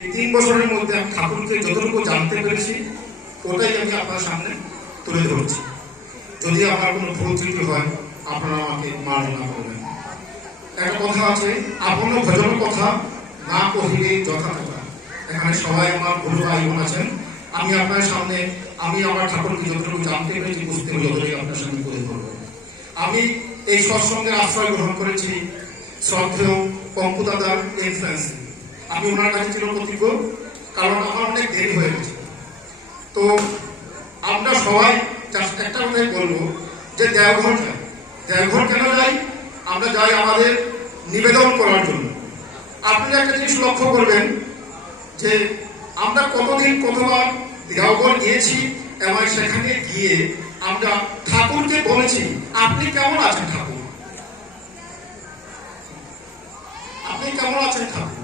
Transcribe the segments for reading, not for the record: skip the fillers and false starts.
এই 3 বছরের মধ্যে আমি ঠাকুরকে যতটুকু জানতে পেরেছি ওটাই আমি আপনার সামনে তুলে ধরছি। যদি আমার কোনো ভুল ত্রুটি হয় আপনারা আমাকে মার্জনা করবেন। একটা কথা আছে, আপন ভজন কথা না কহিলে যথা কথা। এখানে সবাই আমার গুরু ভাই বোন আছেন, আমি আপনার সামনে আমি আমার ঠাকুরকে যতটুকু জানতে পেরেছি বুঝতে পেরেছি যতটুকু আপনার সামনে তুলে ধরবো। আমি এই সৎসঙ্গের আশ্রয় গ্রহণ করেছি শ্রদ্ধেয় পঙ্কু দাদার ইনফ্লুয়েন্স। আমি ওনার কাছে চিরপ্রতিজ্ঞ, কারণ আমার অনেক দেরি হয়ে গেছে। তো আমরা সবাই একটা কথাই বলবো যে দেওঘর যাই। দেওঘর কেন যাই? আমরা যাই আমাদের নিবেদন করার জন্য। আপনি একটা জিনিস লক্ষ্য করবেন যে আমরা কতদিন কতবার দেওঘর গিয়েছি এবং সেখানে গিয়ে আমরা ঠাকুরকে বলেছি আপনি কেমন আছেন ঠাকুর, আপনি কেমন আছেন ঠাকুর।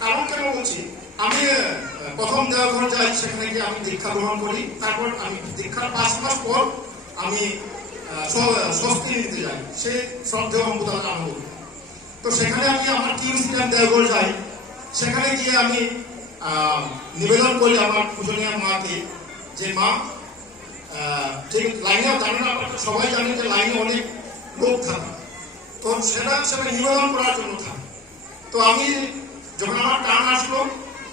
কারণ কেন বলছি, আমি প্রথম দেওঘর যাই, সেখানে গিয়ে আমি দীক্ষা গ্রহণ করি। তারপর আমি দীক্ষার 5 মাস পর আমি স্বস্তি নিতে যাই, সে শ্রদ্ধেয় অম্বুদার আনন্দ। তো সেখানে আমি আমার কিউসিটাম দেওঘর যাই, সেখানে গিয়ে আমি নিবেদন করি আমার পূজনীয় মাকে যে মা, যে লাইনে জানেন আপনারা সবাই জানেন যে লাইনে অনেক লোক থাকে, তো সেটা নিবেদন করার জন্য থাকে। তো আমি যখন আমার টান আসলো,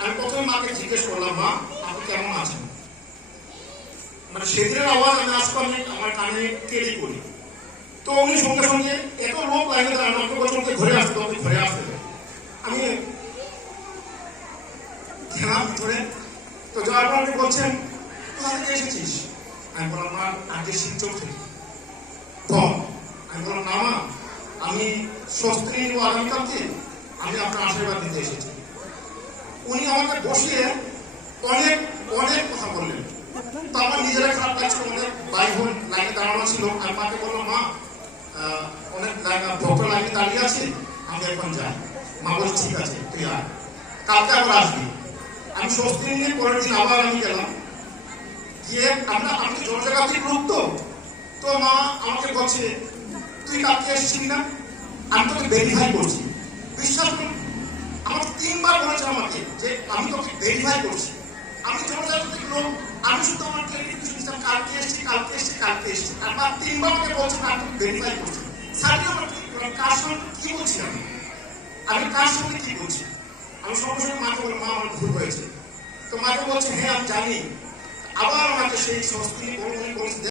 আমি প্রথমে মাকে জিজ্ঞেস করলাম মা আপনি কেমন আছেন। মানে সেদিনের আওয়াজ আমি আসতো, আমি আমার কানে কেড়ে করি। তো উনি সঙ্গে সঙ্গে এত লোক লাইনে দাঁড়ানো, আমাকে বলছেন ঘরে আসতো, আপনি ঘরে আসতে। আমি গেলাম ভিতরে, তো যাওয়ার পর আপনি বলছেন কোথা থেকে এসেছিস। আমি বললাম মা আজকে শিলচর থেকে। আমি বললাম না মা, আমি স্বস্তি নিব আগামীকালকে, আমি আপনার আশীর্বাদ দিতে এসেছি। উনি আমাকে বসিয়ে অনেক অনেক কথা বললেন। তো আমার নিজেরা খারাপ লাগছিল, অনেক ভাই বোন লাইনে দাঁড়ানো ছিল। আমি মাকে বললাম মা অনেক ভক্ত লাইনে দাঁড়িয়ে আছে, আমি এখন যাই। মা বলছে ঠিক আছে তুই আয়, কালকে আবার আসবি। আমি স্বস্তি নিয়ে পরের দিন আবার আমি গেলাম, গিয়ে আমি জনজাতি গ্রুপ। তো মা আমাকে বলছে তুই কালকে এসেছিস না, আমি তোকে ভেরিফাই করছি। বিশ্বাস করুন, আমার 3 বার বলেছে আমাকে যে আমি তোকে ভেরিফাই করছি। আমি জনজাতি গ্রুপ, আমি শুধু আমার ক্লারিফিকেশন দিতাম কালকে এসেছি কালকে এসেছি কালকে এসেছি। আর মা 3 বার আমাকে বলছে আমি তোকে ভেরিফাই করছি। সাথে আমার কার সঙ্গে কি বলছি, আমি কার সঙ্গে কি বলছি। আমি সঙ্গে সঙ্গে মাকে বললাম মা আমার ভুল হয়েছে। তো মাকে বলছে হ্যাঁ আমি জানি। আবার আমাকে সেই স্বস্তি বলছে